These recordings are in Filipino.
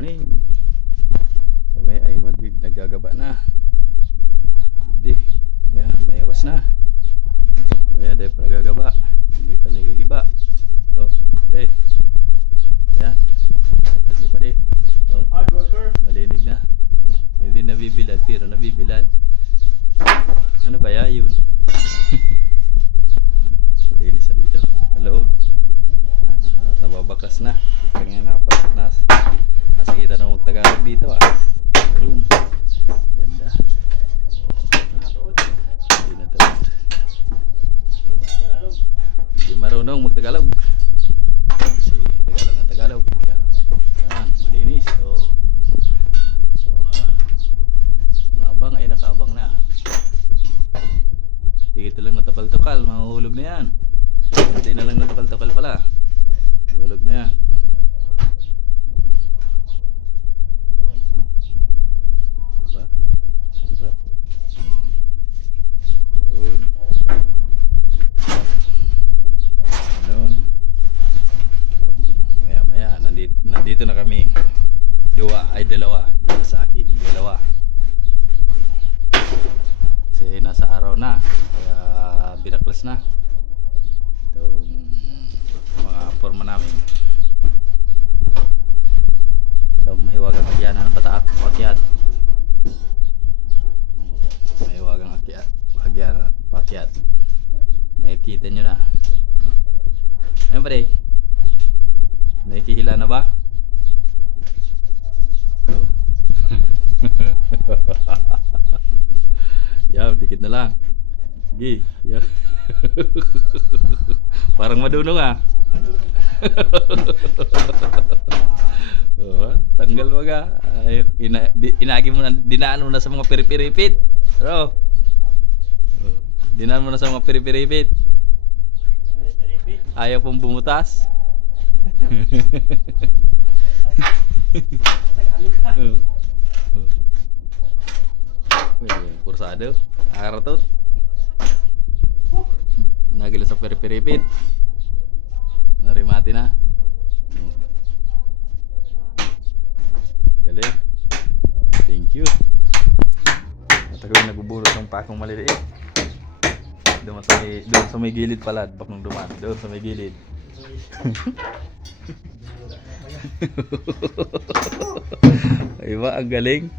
morning. Kami ay nagagaba na. Hindi. Yeah, may awas na. Kaya dahil pa nagagaba. Hindi pa nagigiba. Hindi. Yan. Hindi pa di. Malinig na. Hindi nabibilad pero nabibilad. Ano kaya yun? Malinis na dito. Sa loob. At nababakas na. Kaya nakapasok na. Nasa kita na magtagalog dito Ayun. Ganda. Hindi na tuod. Hindi marunong magtagalog. Kasi Tagalog ang Tagalog. Yan. Malinis. Mga abang ay nakaabang na. Dito lang natakal-takal. Mahuhulog na yan. Hindi na lang natakal-takal pala. Mahuhulog na yan. Diba? Sarap. Yun. Ganun. Maya maya nandito na kami. Dalawa sa akin. Dalawa. Kasi nasa araw na. Kaya binaklas na. Itong mga forma namin. Itong mahiwagang agyanan ng pakyat. Mahiwagang agyanan pakyat. Nakikita nyo na. Ayun pa rin. Nakikihila na ba? Yan, dikit na lang. Sige, yan. Parang madunong tanggal maga. Inagi mo na, dinaan mo na sa mga piripiripit. Pero dinaan mo na sa mga piripiripit. Ayaw pong bumutas. Kursado, aratot. Nagila sa piripiripit. Narimati na. Galing. Thank you. At ako nagbubulot ng pakong maliliit. Doon sa may gilid pala. Bak nung dumaan. Doon sa may gilid. Ay ba, ang galing.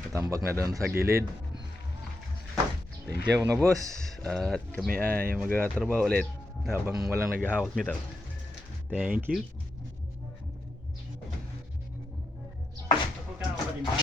Katambak na doon sa gilid. Thank you mga boss. At kami ay magtatrabaho ulit habang walang naghahawak nito. Thank you.